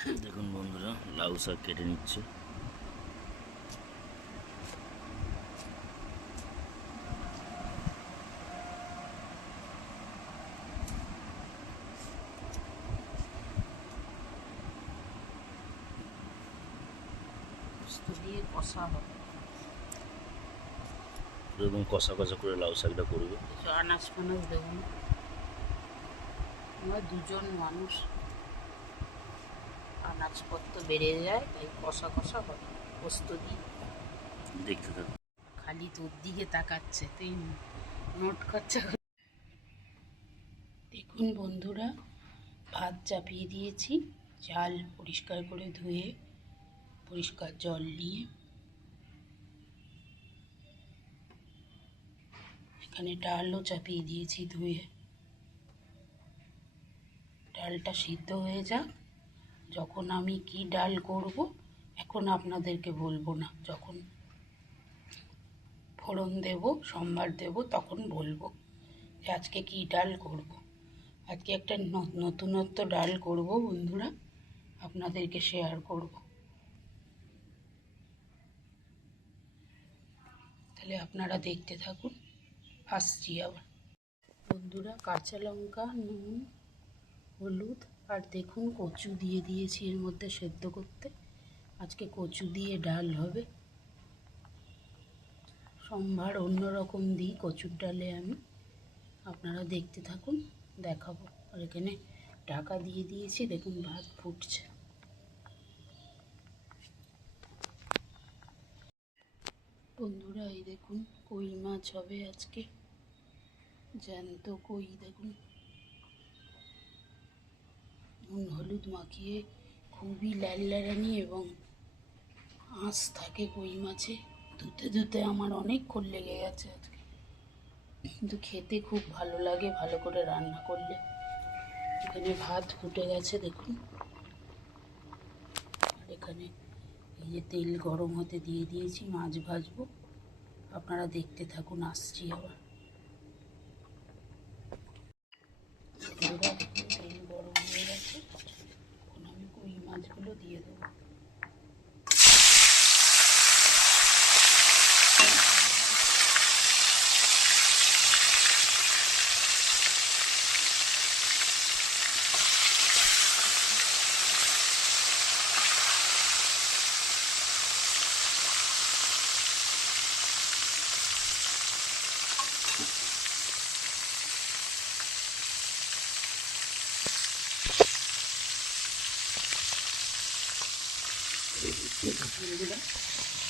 দেখুন বন্ধুরা, লাউ শাক কেটে নিচ্ছে। দিয়ে কষা হবে, এরকম কষা কষা করে লাউ শাকটা করবে। কিছু আনাজ ফানাজ দেবো না, আমরা দুজন মানুষ, আনাজপত্র বেড়ে যায় তাই কষা কষা হবে পোস্ত দিয়ে। দেখতে থাকুন। খালি তোর দিকে তাকাচ্ছে, তুই নোট খরচা। দেখুন বন্ধুরা, ভাত চাপিয়ে দিয়েছি, চাল পরিষ্কার করে ধুয়ে পরিষ্কার জল নিয়ে এখানে ডালও চাপিয়ে দিয়েছি ধুয়ে। ডালটা সিদ্ধ হয়ে যাক, যখন আমি কি ডাল করব এখন আপনাদেরকে বলবো না, যখন ফোড়ন দেব, সম্বার দেব, তখন বলবো যে আজকে কি ডাল করব। আজকে একটা নতুনত্ব ডাল করব বন্ধুরা, আপনাদেরকে শেয়ার করব। তাহলে আপনারা দেখতে থাকুন, আসছি আবার। বন্ধুরা, কাঁচা লঙ্কা, নুন, হলুদ আর দেখুন কচু দিয়ে দিয়েছি এর মধ্যে সেদ্ধ করতে। আজকে কচু দিয়ে ডাল হবে। সম্ভার অন্যরকম দিই কচুর ডালে আমি, আপনারা দেখতে থাকুন, দেখাবো। আর এখানে ঢাকা দিয়ে দিয়েছি, দেখুন ভাত ফুটছে। বন্ধুরা এই দেখুন, কই মাছ হবে আজকে, জ্যান্ত কই। দেখুন নুন হলুদ মাখিয়ে, খুবই ল্যাড়ল্যাড়ানি এবং আঁশ থাকে কই মাছে। ধুতে ধুতে আমার অনেকক্ষণ লেগে গেছে আজকে, কিন্তু খেতে খুব ভালো লাগে ভালো করে রান্না করলে। এখানে ভাত ফুটে গেছে দেখুন, আর এখানে এই যে তেল গরম হতে দিয়ে দিয়েছি, মাছ ভাজবো। আপনারা দেখতে থাকুন, আসছি আবার। তেল গরম হয়ে গেছে, এখন আমি কই মাছগুলো দিয়ে দেবো।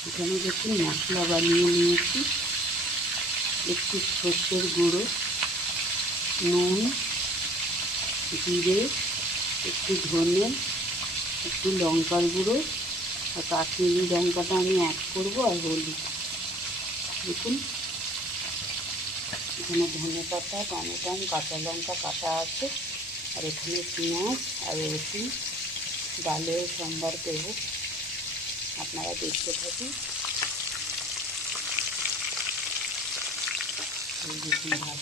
এখানে দেখুন মশলা বানিয়ে নিয়েছি, একটু সর্ষের গুঁড়ো, নুন, জিরে, একটু ধনে, একটু লঙ্কার গুঁড়ো, আর কাশ্মীরি লঙ্কাটা আমি অ্যাড করবো, আর হলুদ। দেখুন এখানে ধনে পাতা, টমেটো, কাঁচা লঙ্কা কাটা আছে, আর এখানে পেঁয়াজ আর রসুন। ডালের সম্বার দেবো, আপনারা দেখতে থাকুন। দেখুন ভাত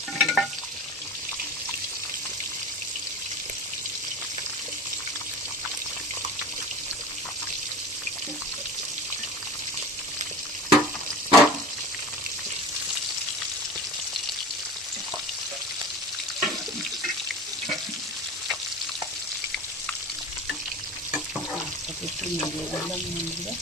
একটু নেড়ে দিলাম বন্ধুরা।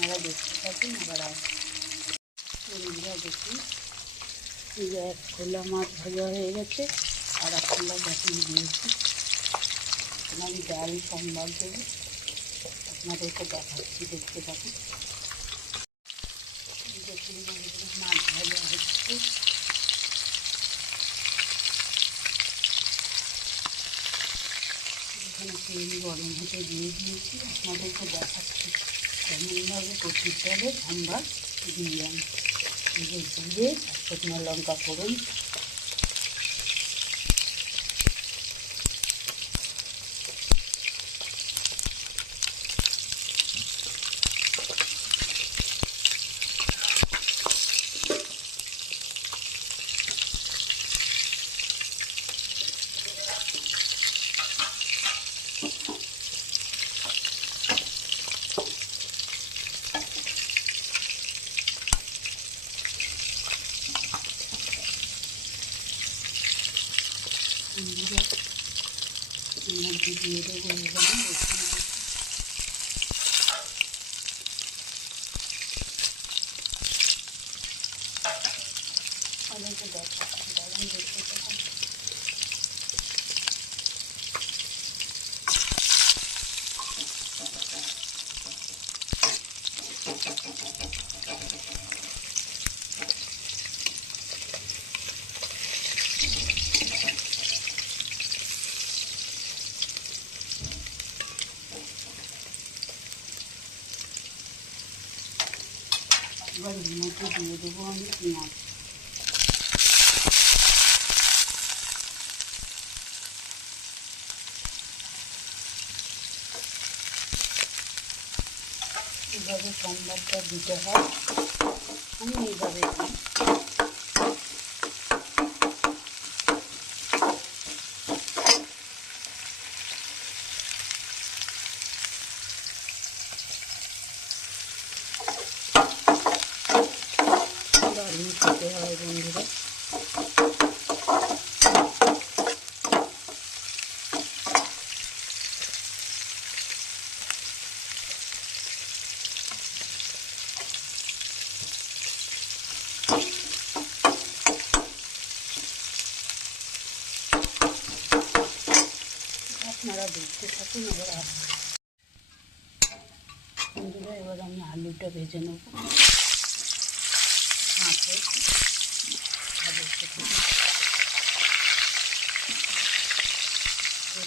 আপনারা দেখতে থাকুন আবার আসুন। বন্ধুরা দেখুন, এক খোলা মাছ ভাজা হয়ে গেছে, আর এক খোলা বসিয়ে দিয়েছি। এখন আমি ডাল সম্বার দেবো, আপনাদেরকে দেখাচ্ছি, দেখতে থাকুন। দেখুন বন্ধুরা, মাছ ভাজা হচ্ছে। এখানে তেল গরম হতে দিয়ে দিয়েছি, আপনাদেরকে দেখাচ্ছি কেমনভাবে কচুর ডালে সম্বার দিয়ে আমি জিরে শুকনো লঙ্কা ফোড়ন, মধ্যে দিয়ে দেবো এবার অনেকে দেখাচ্ছি, দারুণ দেখতে থাকুন। এবার এর মধ্যে দিয়ে দেবো আমি পেঁয়াজ। এইভাবে সম্বারটা দিতে হয়, আমি এইভাবে দিই। দারুণ খেতে হয় বন্ধুরা। আপনারা দেখতে থাকুন এবার আসুন। বন্ধুরা, এবার আমি আলুটা ভেজে নেব মাছের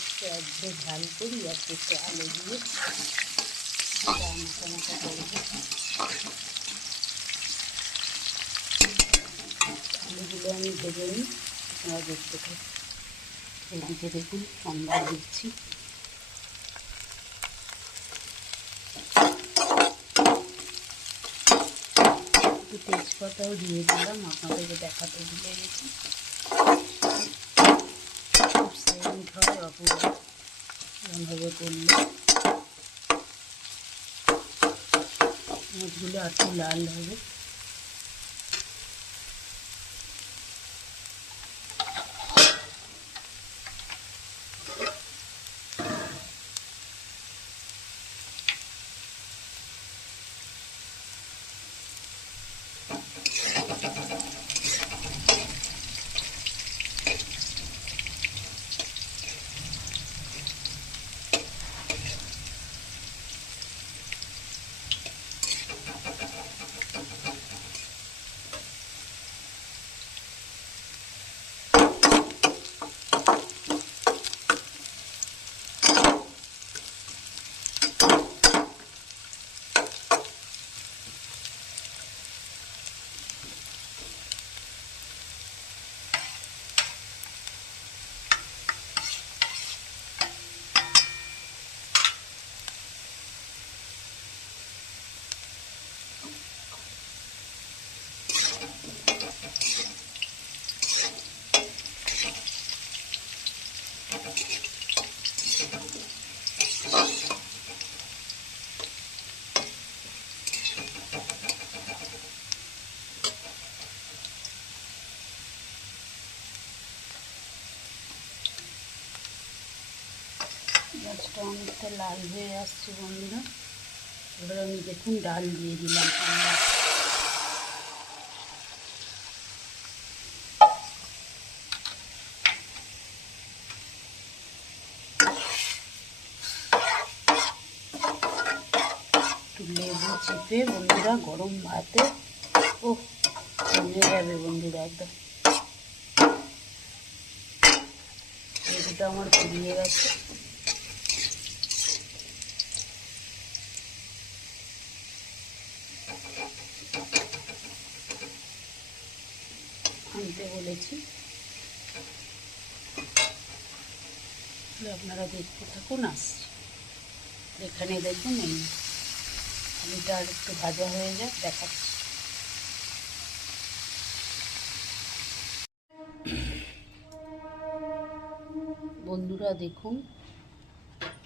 একটু একটু ঝাল করি, আর একটু আলু দিয়ে মাখা মাখা করবো। আলুগুলো আমি ভেজে নিই, আপনারা দেখতে থাকুন। এদিকে দেখুন সম্বার দিচ্ছি। একটু তেজপাতাও দিয়ে দিলাম, আপনাদেরকে দেখাতে ভুলে গেছি। খুব সেন্ট হয় অপূর্ব এরকমভাবে করলে। মাছগুলো একটু লাল হবে। মাছটা অনেকটা লাল হয়ে আসছে বন্ধুরা। এবার আমি দেখুন ডাল দিয়ে দিলাম ঠান্ডা। একটু লেবু চিপে বন্ধুরা গরম ভাতে ও জমে যাবে বন্ধুরা একদম। লেবুটা আমার ফুরিয়ে গেছে। আনতে বলেছি, আপনারা দেখতে থাকুন। আসছি এখানে দেখুন, এই আলুটা আর একটু ভাজা হয়ে যায়, দেখাচ্ছি। বন্ধুরা দেখুন,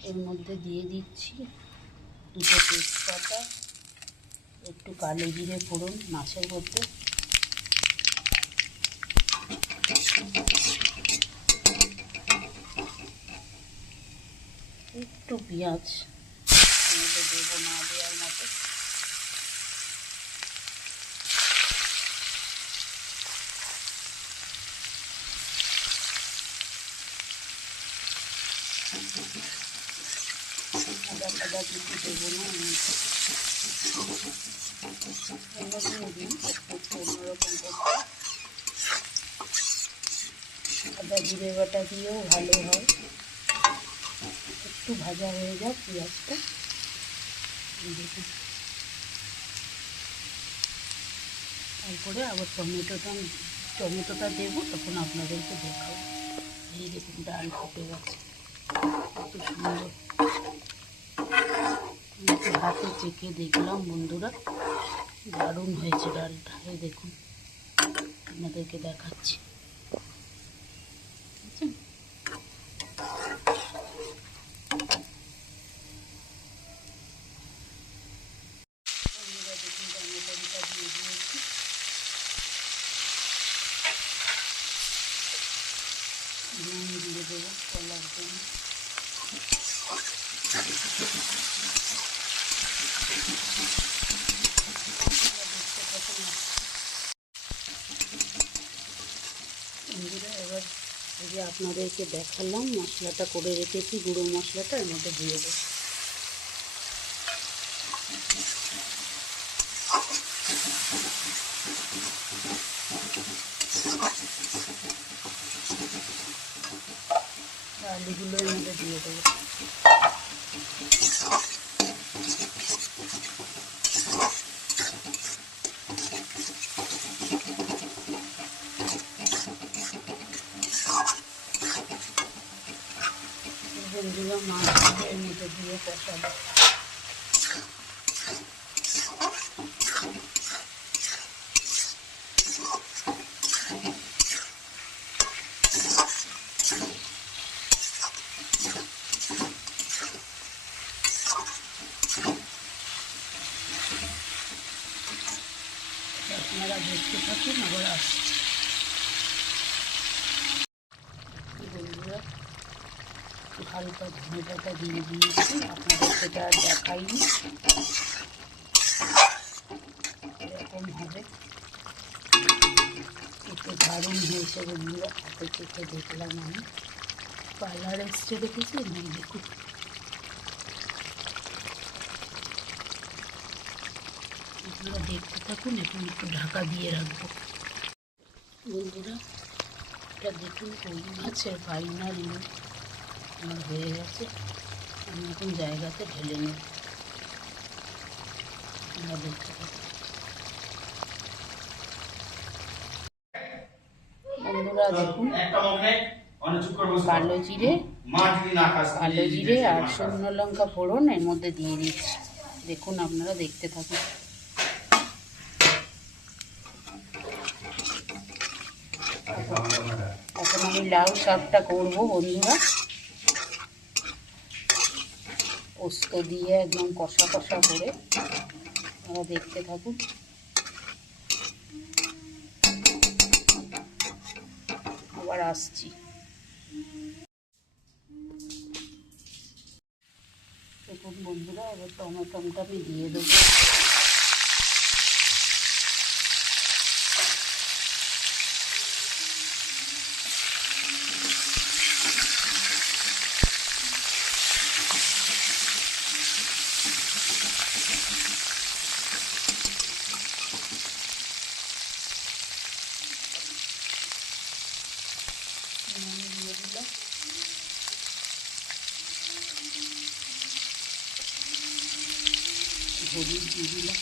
এর মধ্যে দিয়ে দিচ্ছি দুটো তেজপাতা, একটু কালো জিরে ফোড়ন মাছের মধ্যে, একটু পেঁয়াজ দেবো না দেওয়ার মতো, আদা ফাদা কিছু দেবো না, অন্যরকম দিন একটু অন্যরকম করতে। আদা জিরে বাটা দিয়েও ভালো হয়। একটু ভাজা হয়ে যাক পেঁয়াজটা, দেখুন। তারপরে আবার টমেটোটা দেবো, তখন আপনাদেরকে দেখাবো। এই দেখুন ডাল ফুটে গেছে, কত সুন্দর। একটু হাতে চেখে দেখলাম বন্ধুরা, দারুণ হয়েছে ডালটা। এই দেখুন, আপনাদেরকে দেখাচ্ছি। বন্ধুরা দেখুন, টমেটোটা দিয়ে দিয়েছি। নুন দিয়ে দেবো কলার জন্য। বন্ধুরা এবার এই যে আপনাদেরকে দেখালাম মশলাটা করে রেখেছি, গুঁড়ো মশলাটা এর মধ্যে দিয়ে দেবো। আলুগুলো এর মধ্যে দিয়ে দেবো। বন্ধুরা মাছগুলো এর মধ্যে দিয়ে কষাবো। আপনারা দেখতে থাকুন, আবার আসছি। বন্ধুরা হালকা ধনে পাতা দিয়ে দিয়েছি, আপনাদের সেটা আর দেখাইনি। এরকম হবে, একটু দারুণ হয়েছে বন্ধুরা। হাতে চেখে দেখলাম আমি, কালার এসছে দেখেছি না, দেখুন। আপনারা দেখতে থাকুন, এখন একটু ঢাকা দিয়ে রাখবো। বন্ধুরা এটা দেখুন, কই মাছের ফাইনাল লুক আমার হয়ে গেছে। আমি এখন জায়গাতে ঢেলে নেব, আপনারা দেখতে থাকুন। বন্ধুরা দেখুন, কালো জিরে আর শুকনো লঙ্কা ফোড়ন এর মধ্যে দিয়ে দিচ্ছি। দেখুন, আপনারা দেখতে থাকুন। এখন আমি লাউ শাকটা করবো বন্ধুরা, পোস্ত দিয়ে একদম কষা কষা করে। আপনারা দেখতে থাকুন। আবার আসছি। দেখুন বন্ধুরা, এবার এবার টমেটোটা আমি দিয়ে দেবো। দিয়ে দিলাম হলুদ, দিয়ে দিলাম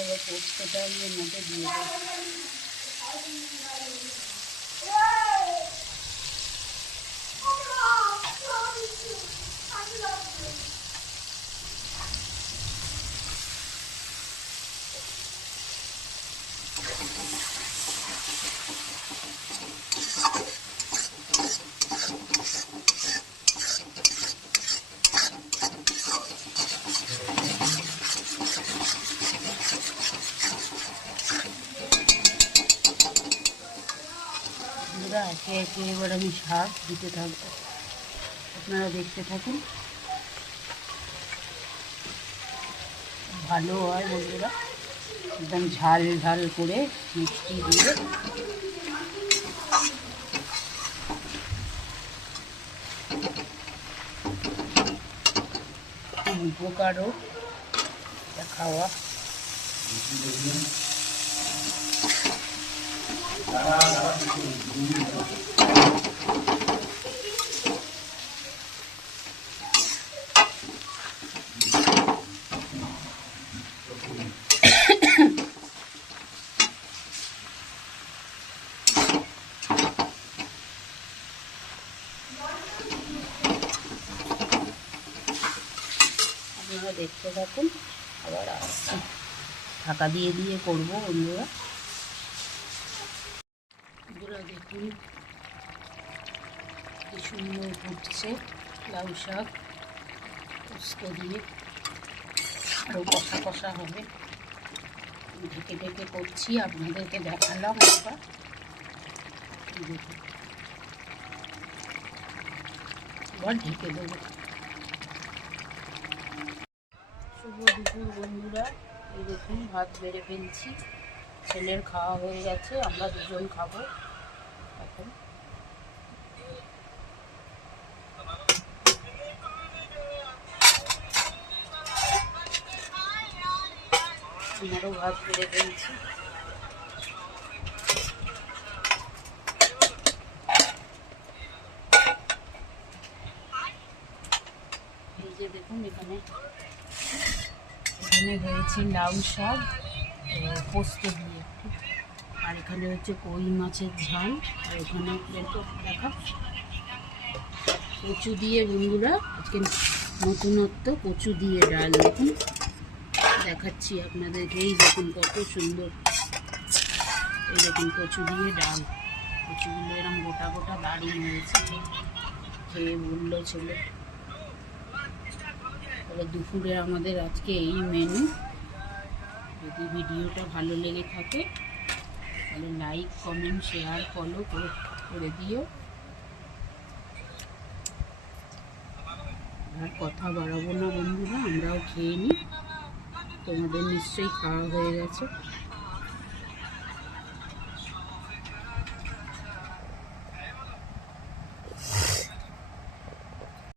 এবার পোস্তটা আমি এর মধ্যে দিয়ে দেবো। একে একে এবার আমি শাক দিতে থাকবো, আপনারা দেখতে থাকুন। ভালো হয় বন্ধুরা, একদম ঝাল ঝাল করে মিষ্টি দিয়ে খুব উপকারও এটা খাওয়া। আপনারা দেখতে থাকুন, আবার আসছি। ঢাকা দিয়ে দিয়ে করবো বন্ধুরা। বন্ধুরা দেখুন কি সুন্দর ফুটছে লাউ শাক, পোস্ত দিয়ে আরও কষা কষা হবে। ঢেকে ঢেকে করছি, আপনাদেরকে দেখালাম একটা। দেখুন এবার ঢেকে দেবো। শুভ দুপুর বন্ধুরা, এই দেখুন ভাত বেড়ে ফেলছি। ছেলের খাওয়া হয়ে গেছে, আমরা দুজন খাবো এখন। আমারও ভাত বেড়ে ফেলছি। এই যে দেখুন এখানে হয়েছে লাউ শাক পোস্ত দিয়ে, আর এখানে হচ্ছে কই মাছের ঝাল, আর এখানে দেখা কচু দিয়ে বন্ধুরা আজকে নতুনত্ব কচু দিয়ে ডাল। দেখুন দেখাচ্ছি আপনাদেরকে, এই দেখুন কত সুন্দর, এই দেখুন কচু দিয়ে ডাল। কচুগুলো এরকম গোটা গোটা দাঁড়িয়ে হয়েছে, খেয়ে বললো ছেলে। তবে দুপুরে আমাদের আজকে এই মেনু। যদি ভিডিওটা ভালো লেগে থাকে তাহলে লাইক, কমেন্ট, শেয়ার, ফলো করে দিও। আর কথা বাড়াবো না বন্ধুরা, আমরাও খেয়ে নিই। তোমাদের নিশ্চয়ই খাওয়া হয়ে গেছে।